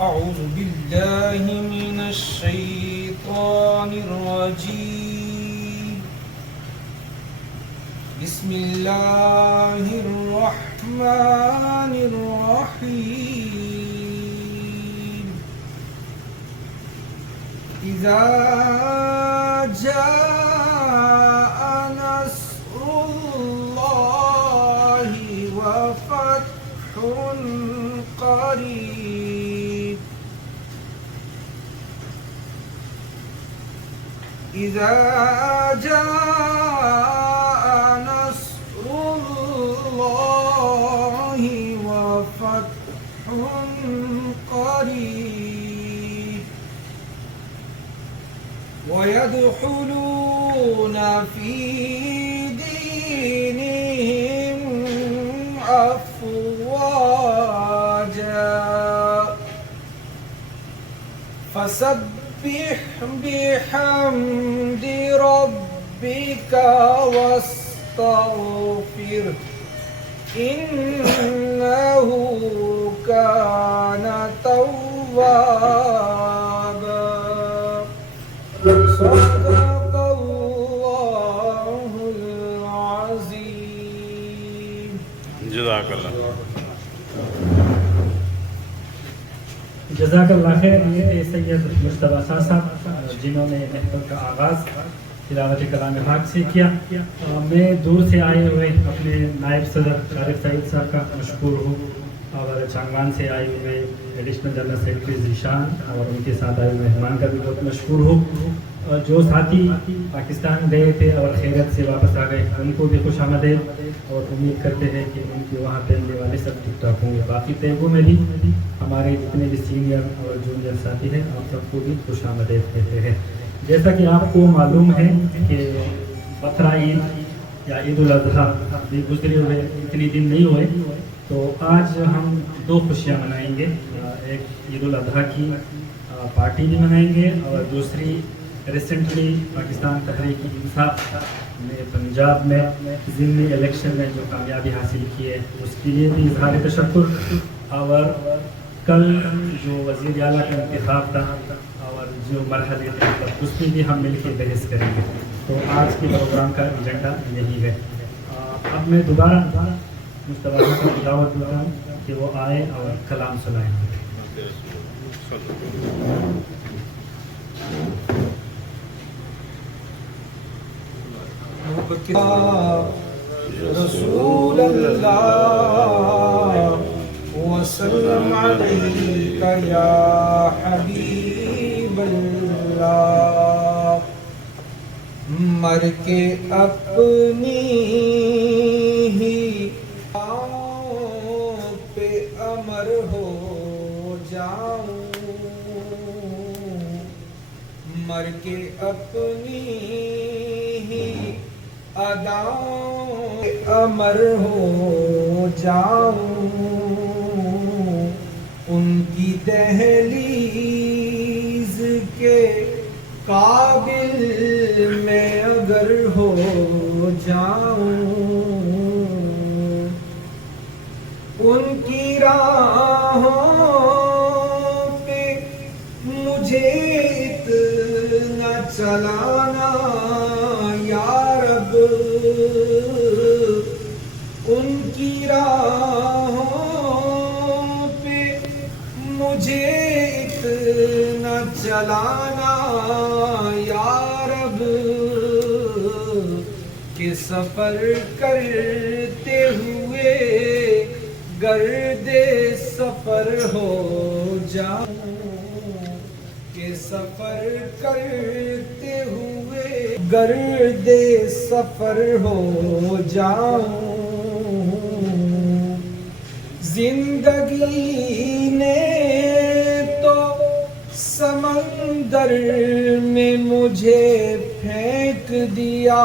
أعوذ بالله من الشيطان الرجيم بسم الله الرحمن الرحيم إذا جاء نصر الله وفتح قريب إذا جاء نصر الله وفتح قريب ويدخلون في دينهم أفواجا فسبح بحمد ربك واستغفره إنه كان توابا صدق الله العظيم جزاک اللہ جزاکاللہ خیر۔ یہ سید مشتبہ شاہ صاحب جنہوں نے محفل کا آغاز تلاوت کلام پاک سے کیا۔ میں دور سے آئے ہوئے اپنے نائب صدر شارق سعید صاحب کا مشکور ہوں اور چانگوان سے آئے ہوئے ایڈیشنل جنرل سیکرٹری ذیشان اور ان کے ساتھ آئے ہوئے مہمان کا بھی بہت مشکور ہوں۔ جو ساتھی پاکستان گئے تھے اور خیریت سے واپس آ گئے ان کو بھی خوش آمدید، اور امید کرتے ہیں کہ ان کے وہاں پہ رہنے والے سب ٹھیک ٹھاک ہوں گے۔ باقی تیگو میں بھی ہمارے جتنے بھی سینئر اور جونیئر ساتھی ہیں آپ سب کو بھی خوش آمدید کہتے ہیں۔ جیسا کہ آپ کو معلوم ہے کہ بقرہ عید یا عید الاضحیٰ بھی گزرے ہوئے اتنی دن نہیں ہوئے، تو آج ہم دو خوشیاں منائیں گے۔ ایک عید الاضحیٰ کی پارٹی بھی منائیں گے، اور دوسری ریسنٹلی پاکستان تحریک انصاف نے پنجاب میں ضمنی الیکشن میں جو کامیابی حاصل کی ہے اس کے لیے بھی اظہار تشکر، اور کل جو وزیر اعلیٰ کا انتخاب تھا اور جو مرحلے تھے اس میں بھی ہم مل کے بحث کریں گے۔ تو آج کے پروگرام کا ایجنڈا یہی ہے۔ اب میں دوبارہ مشتبہ صاحب کو دعوت دے رہا ہوں کہ وہ آئے اور کلام سنائیں۔ رسول اللہ وسلم علیک یا حبیب اللہ، مر کے اپنی ہی پاؤں پہ امر ہو جاؤں، مر کے اپنی ہی اداؤں امر ہو جاؤں، ان کی دہلیز کے قابل میں اگر ہو جاؤں، ان کی راہوں پہ مجھے اتنا چلانا یا رب، ان کی راہوں پہ مجھے اتنا چلانا یا رب، کہ سفر کرتے ہوئے گرد سفر ہو جاؤں، کہ سفر کرتے ہوئے گرد سفر ہو جاؤں، زندگی نے تو سمندر میں مجھے پھینک دیا،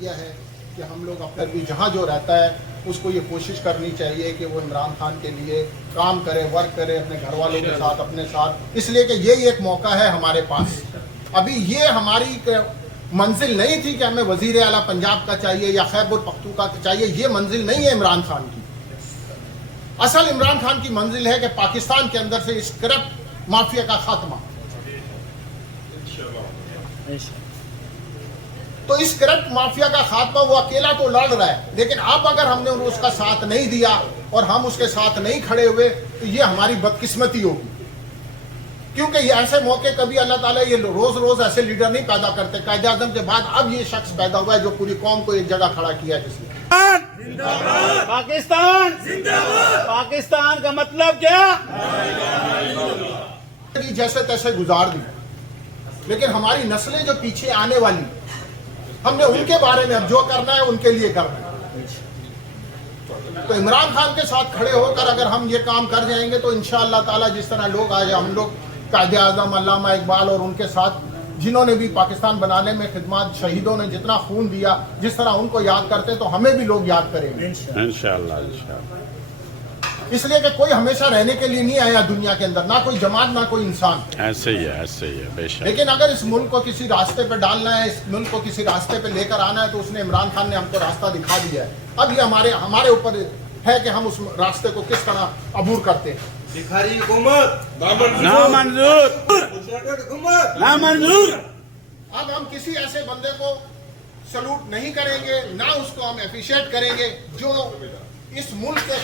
دیا ہے کہ ہم لوگ اپنے بھی جہاں جو رہتا ہے اس کو یہ کوشش کرنی چاہیے کہ وہ عمران خان کے لیے کام کرے، ورک کرے اپنے گھر والوں کے ساتھ، اپنے ساتھ، اس لیے کہ یہی ایک موقع ہے ہمارے پاس۔ ابھی یہ ہماری منزل نہیں تھی کہ ہمیں وزیر اعلیٰ پنجاب کا چاہیے یا خیبر پختونخوا کا چاہیے، یہ منزل نہیں ہے عمران خان کی۔ اصل عمران خان کی منزل ہے کہ پاکستان کے اندر سے اس کرپٹ مافیا کا خاتمہ۔ تو اس کرپٹ مافیا کا خاتمہ وہ اکیلا تو لڑ رہا ہے، لیکن اب اگر ہم نے اس کا ساتھ نہیں دیا اور ہم اس کے ساتھ نہیں کھڑے ہوئے تو یہ ہماری بدقسمتی ہوگی، کیونکہ یہ ایسے موقع کبھی اللہ تعالیٰ یہ روز روز ایسے لیڈر نہیں پیدا کرتے۔ قائد اعظم کے بعد اب یہ شخص پیدا ہوا ہے جو پوری قوم کو ایک جگہ کھڑا کیا ہے جس نے۔ پاکستان زندہ باد، پاکستان کا مطلب کیا؟ جیسے تیسے گزار دی، لیکن ہماری نسلیں جو پیچھے آنے والی ہم نے ان کے بارے میں اب جو کرنا ہے ان کے لیے کرنا ہے۔ تو عمران خان کے ساتھ کھڑے ہو کر اگر ہم یہ کام کر جائیں گے تو انشاءاللہ تعالیٰ جس طرح لوگ آج ہم لوگ قائد اعظم علامہ اقبال اور ان کے ساتھ جنہوں نے بھی پاکستان بنانے میں خدمات، شہیدوں نے جتنا خون دیا، جس طرح ان کو یاد کرتے تو ہمیں بھی لوگ یاد کریں گے انشاءاللہ۔ اس لیے کہ کوئی ہمیشہ رہنے کے لیے نہیں آیا دنیا کے اندر، نہ کوئی جماعت نہ کوئی انسان۔ ایسے ہی ہے بے شک۔ لیکن اگر اس ملک کو کسی راستے پہ ڈالنا ہے، اس ملک کو کسی راستے پہ لے کر آنا ہے تو اس نے عمران خان نے ہم کو راستہ دکھا دیا ہے۔ اب یہ ہمارے اوپر ہے کہ ہم اس راستے کو کس طرح عبور کرتے ہیں۔ بھکاری حکومت نامنظور، نامنظور۔ اب ہم کسی ایسے بندے کو سلوٹ نہیں کریں گے، نہ اس کو ہم اپریشیٹ کریں گے جو اس ملک کے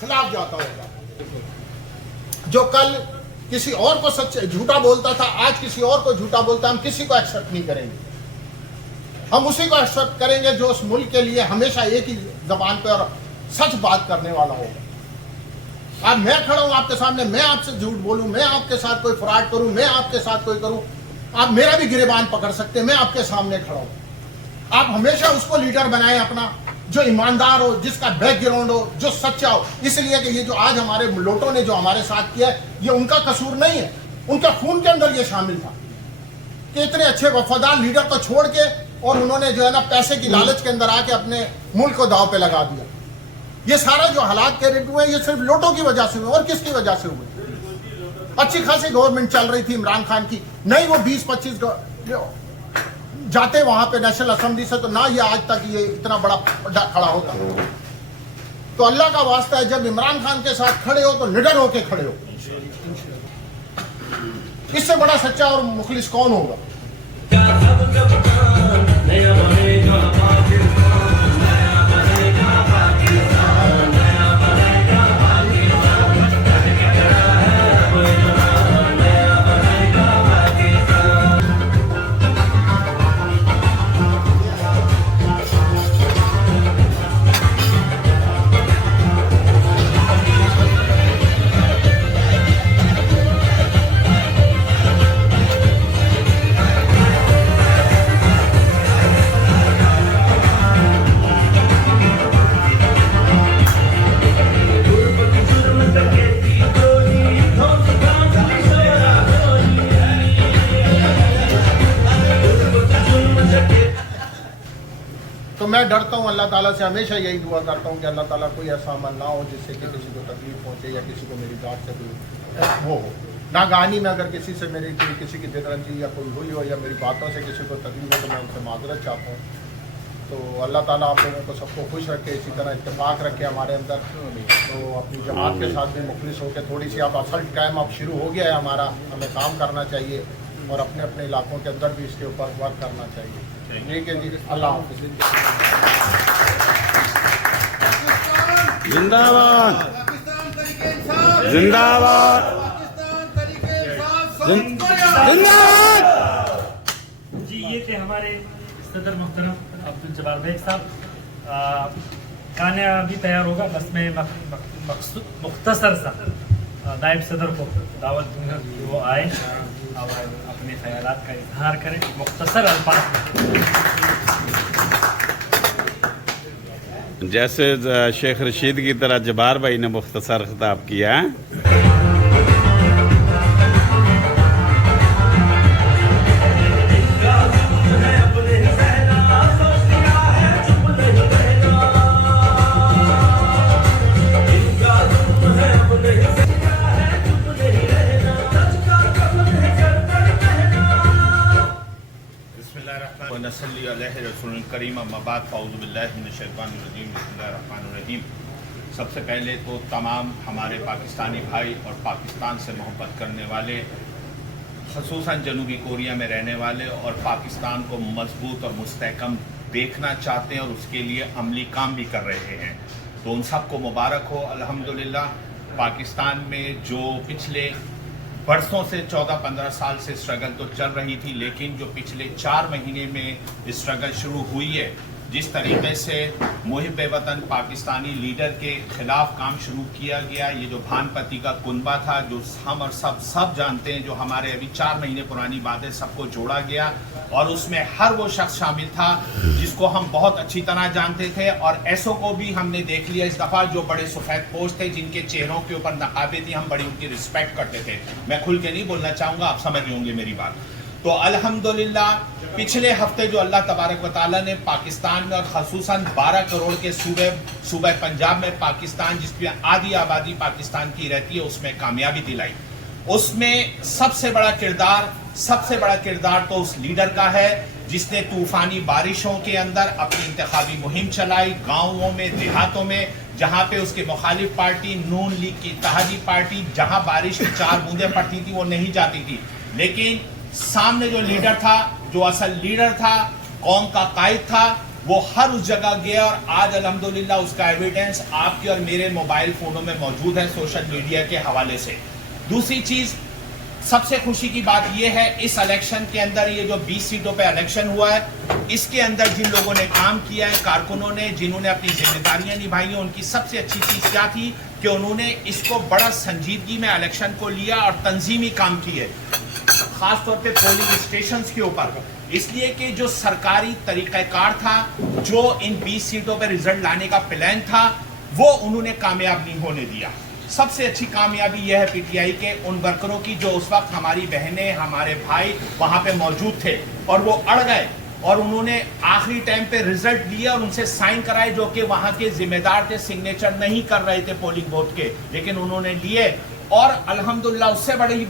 خلاف جاتا ہوگا، جو کل کسی اور کو سچ جھوٹا بولتا تھا، آج کسی اور کو جھوٹا بولتا ہے، ہم کسی کو ایکسپٹ نہیں کریں گے۔ ہم اسی کو ایکسپٹ کریں گے جو اس ملک کے لیے ہمیشہ ایک ہی زبان پہ اور سچ بات کرنے والا ہوگا۔ اب میں کھڑا ہوں آپ کے سامنے، میں آپ سے جھوٹ بولوں، میں آپ کے ساتھ کوئی فراڈ کروں، میں آپ کے ساتھ کوئی کروں، آپ میرا بھی گریبان پکڑ سکتے ہیں، میں آپ کے سامنے کھڑا ہوں۔ آپ ہمیشہ اس کو لیڈر بنائیں اپنا جو ایماندار ہو، جس کا بیک گراؤنڈ ہو، جو سچا ہو۔ اس لیے کہ یہ جو آج ہمارے لوٹوں نے جو ہمارے ساتھ کیا ہے یہ ان کا قصور نہیں ہے، ان کے خون کے اندر یہ شامل تھا کہ اتنے اچھے وفادار لیڈر کو چھوڑ کے اور انہوں نے جو ہے نا پیسے کی لالچ کے اندر آ کے اپنے ملک کو داؤ پہ لگا دیا۔ یہ سارا جو حالات کریٹ ہوئے ہیں یہ صرف لوٹوں کی وجہ سے ہوئے، اور کس کی وجہ سے ہوئے؟ اچھی خاصی گورنمنٹ چل رہی تھی عمران خان کی، نہیں وہ 20-25 جاتے وہاں پہ نیشنل اسمبلی سے تو نہ یہ آج تک یہ اتنا بڑا کھڑا ہوتا۔ تو اللہ کا واسطہ ہے جب عمران خان کے ساتھ کھڑے ہو تو نڈر ہو کے کھڑے ہو، اس سے بڑا سچا اور مخلص کون ہوگا؟ تو میں ڈرتا ہوں اللہ تعالیٰ سے، ہمیشہ یہی دعا کرتا ہوں کہ اللہ تعالیٰ کوئی ایسا عمل نہ ہو جس سے کہ کسی کو تکلیف پہنچے یا کسی کو میری ذات سے کوئی وہ ہو۔ ناگہانی میں اگر کسی سے میری کسی کی دل رنجی یا کوئی ہوئی ہو یا میری باتوں سے کسی کو تکلیف ہو تو میں ان سے معذرت چاہتا ہوں۔ تو اللہ تعالیٰ آپ لوگوں کو سب کو خوش رکھے، اسی طرح اتفاق رکھے ہمارے اندر۔ تو اپنی جماعت کے ساتھ بھی مخلص ہو کے تھوڑی سی اب اصل ٹائم اب شروع ہو گیا ہے ہمارا، ہمیں کام کرنا چاہیے اور اپنے اپنے علاقوں کے اندر بھی اس کے اوپر ورک کرنا چاہیے۔ ٹھیک ہے جی، اللہ حافظ۔ زندہ باد، پاکستان طریقے انصاف، زندہ باد، پاکستان طریقے انصاف، زندہ باد۔ جی یہ تھے ہمارے صدر محترم عبدالجبار بیگ صاحب۔ کھانا بھی تیار ہوگا، بس میں مختصر سا نائب صدر کو دعوت دوں گا کہ وہ آئے اور اپنے خیالات کا اظہار کریں مختصر الفاظ میں۔ جیسے شیخ رشید کی طرح جبار بھائی نے مختصر خطاب کیا ہے۔ الکریم اما بعد فاعوذ باللہ من الشیطان الرجیم بسم اللہ الرحمن الرحیم. سب سے پہلے تو تمام ہمارے پاکستانی بھائی اور پاکستان سے محبت کرنے والے، خصوصاً جنوبی کوریا میں رہنے والے اور پاکستان کو مضبوط اور مستحکم دیکھنا چاہتے ہیں اور اس کے لیے عملی کام بھی کر رہے ہیں، تو ان سب کو مبارک ہو. الحمدللہ پاکستان میں جو پچھلے برسوں سے 14-15 سال سے اسٹرگل تو چل رہی تھی، لیکن جو پچھلے 4 مہینے میں اسٹرگل شروع ہوئی ہے، جس طریقے سے محب وطن پاکستانی لیڈر کے خلاف کام شروع کیا گیا، یہ جو بھان پتی کا کنبہ تھا جو ہم اور سب جانتے ہیں، جو ہمارے ابھی 4 مہینے پرانی باتیں، سب کو جوڑا گیا اور اس میں ہر وہ شخص شامل تھا جس کو ہم بہت اچھی طرح جانتے تھے، اور ایسوں کو بھی ہم نے دیکھ لیا اس دفعہ جو بڑے سفید پوش تھے، جن کے چہروں کے اوپر نقابیں تھیں، ہم بڑی ان کی رسپیکٹ کرتے تھے. میں کھل کے نہیں بولنا چاہوں گا، آپ سمجھ لیں گے میری بات. تو الحمدللہ پچھلے ہفتے جو اللہ تبارک و تعالیٰ نے پاکستان میں اور خصوصاً 12 کروڑ کے صوبہ پنجاب میں پاکستان، جس کی آدھی آبادی پاکستان کی رہتی ہے، اس میں کامیابی دلائی. اس میں سب سے بڑا کردار تو اس لیڈر کا ہے جس نے طوفانی بارشوں کے اندر اپنی انتخابی مہم چلائی، گاؤں میں، دیہاتوں میں، جہاں پہ اس کے مخالف پارٹی نون لیگ کی اتحادی پارٹی جہاں بارش کی 4 بوندیں پڑتی تھی وہ نہیں جاتی تھی، لیکن سامنے جو لیڈر تھا، جو اصل لیڈر تھا، قوم کا قائد تھا، وہ ہر اس جگہ گیا، اور آج الحمدللہ اس کا ایویڈنس آپ کے اور میرے موبائل فونوں میں موجود ہے سوشل میڈیا کے حوالے سے. دوسری چیز، سب سے خوشی کی بات یہ ہے، اس الیکشن کے اندر یہ جو 20 سیٹوں پہ الیکشن ہوا ہے، اس کے اندر جن لوگوں نے کام کیا ہے، کارکنوں نے، جنہوں نے اپنی ذمہ داریاں نبھائی ہیں، ان کی سب سے اچھی چیز کیا تھی کہ انہوں نے اس کو بڑا سنجیدگی میں الیکشن کو لیا اور تنظیمی کام کیے، خاص طور پہ پولنگ اسٹیشنز کے اوپر، اس لیے کہ جو سرکاری طریقہ کار تھا، جو ان 20 سیٹوں پہ رزلٹ لانے کا پلان تھا، وہ انہوں نے کامیاب نہیں ہونے دیا. سب سے اچھی کامیابی یہ ہے پی ٹی آئی کے ان ورکروں کی جو اس وقت ہماری بہنیں، ہمارے بھائی وہاں پہ موجود تھے اور وہ اڑ گئے اور انہوں نے آخری ٹائم پہ رزلٹ لیے اور ان سے سائن کرائے، جو کہ وہاں کے ذمہ دار تھے، سگنیچر نہیں کر رہے تھے پولنگ بوتھ کے، لیکن انہوں نے لیے. اور الحمدللہ اس سے بڑی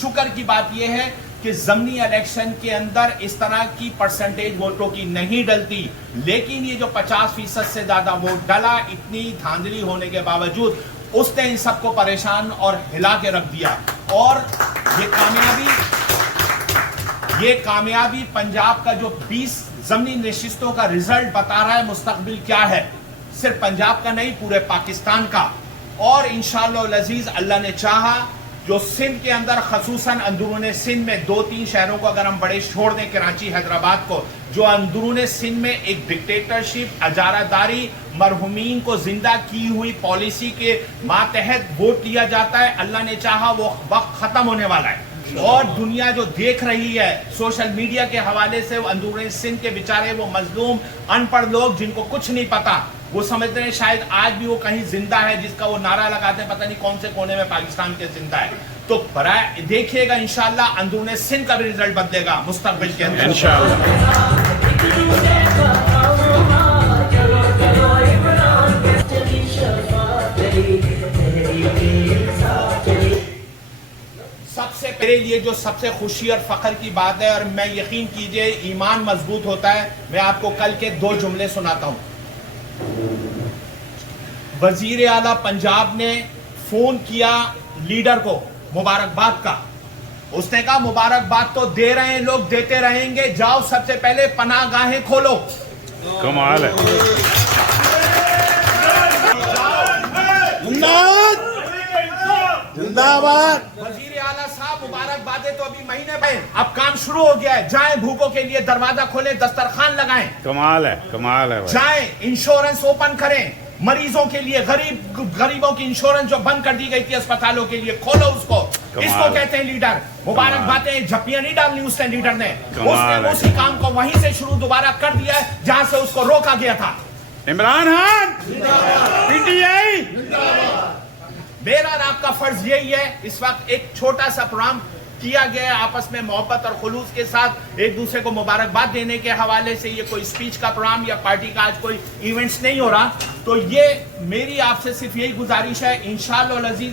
شکر کی بات یہ ہے کہ ضمنی الیکشن کے اندر اس طرح کی پرسنٹیج ووٹوں کی نہیں ڈلتی، لیکن یہ جو 50% سے زیادہ ووٹ ڈلا، اتنی دھاندلی ہونے کے باوجود اس نے ان سب کو پریشان اور ہلا کے رکھ دیا. اور یہ کامیابی پنجاب کا جو 20 ضمنی نشستوں کا رزلٹ بتا رہا ہے مستقبل کیا ہے، صرف پنجاب کا نہیں، پورے پاکستان کا. اور انشاءاللہ العزیز اللہ نے چاہا جو سندھ کے اندر، خصوصاً اندرون سندھ میں 2-3 شہروں کو اگر ہم بڑے چھوڑ دیں، کراچی، حیدرآباد کو، جو اندرون سندھ میں ایک ڈکٹیٹرشپ، اجارہ داری، مرحومین کو زندہ کی ہوئی پالیسی کے ماتحت ووٹ لیا جاتا ہے، اللہ نے چاہا وہ وقت ختم ہونے والا ہے. اور دنیا جو دیکھ رہی ہے سوشل میڈیا کے حوالے سے، وہ اندرون سندھ کے بیچارے، وہ مظلوم ان پڑھ لوگ جن کو کچھ نہیں پتا، وہ سمجھتے ہیں شاید آج بھی وہ کہیں زندہ ہے، جس کا وہ نعرہ لگاتے ہیں پتہ نہیں کون سے کونے میں پاکستان کے زندہ ہے. تو برائے دیکھیے گا انشاءاللہ اندرون سندھ کا بھی رزلٹ بدلے گا مستقبل کے اندر انشاءاللہ. سب سے میرے لیے جو سب سے خوشی اور فخر کی بات ہے، اور میں یقین کیجئے ایمان مضبوط ہوتا ہے، میں آپ کو کل کے 2 جملے سناتا ہوں. وزیر اعلیٰ پنجاب نے فون کیا لیڈر کو مبارکباد کا، اس نے کہا مبارکباد تو دے رہے ہیں لوگ، دیتے رہیں گے، جاؤ سب سے پہلے پناہ گاہیں کھولو. کمال ہے. وزیر اعلیٰ صاحب مبارکبادیں تو ابھی مہینے پہ، اب کام شروع ہو گیا ہے. جائیں بھوکوں کے لیے دروازہ کھولیں، دسترخوان لگائیں. کمال ہے، کمال ہے. جائیں انشورنس اوپن کریں، مریضوں کے لیے، غریبوں کی انشورنس جو بند کر دی گئی تھی اسپتالوں کے لیے، کھولو اس کو. اس کو کہتے ہیں لیڈر. مبارکبادیں، جھپیاں نہیں ڈالنی اس نے لیڈر نے. اس نے اسی کام کو وہیں سے شروع دوبارہ کر دیا ہے جہاں سے اس کو روکا گیا تھا. Imran Khan, P T I. میرا اور آپ کا فرض یہی ہے، اس وقت ایک چھوٹا سا پروگرام کیا گیا ہے آپس میں محبت اور خلوص کے ساتھ ایک دوسرے کو مبارکباد دینے کے حوالے سے. یہ کوئی اسپیچ کا پروگرام یا پارٹی کا آج کوئی ایونٹس نہیں ہو رہا. تو یہ میری آپ سے صرف یہی گزارش ہے، انشاءاللہ العزیز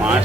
5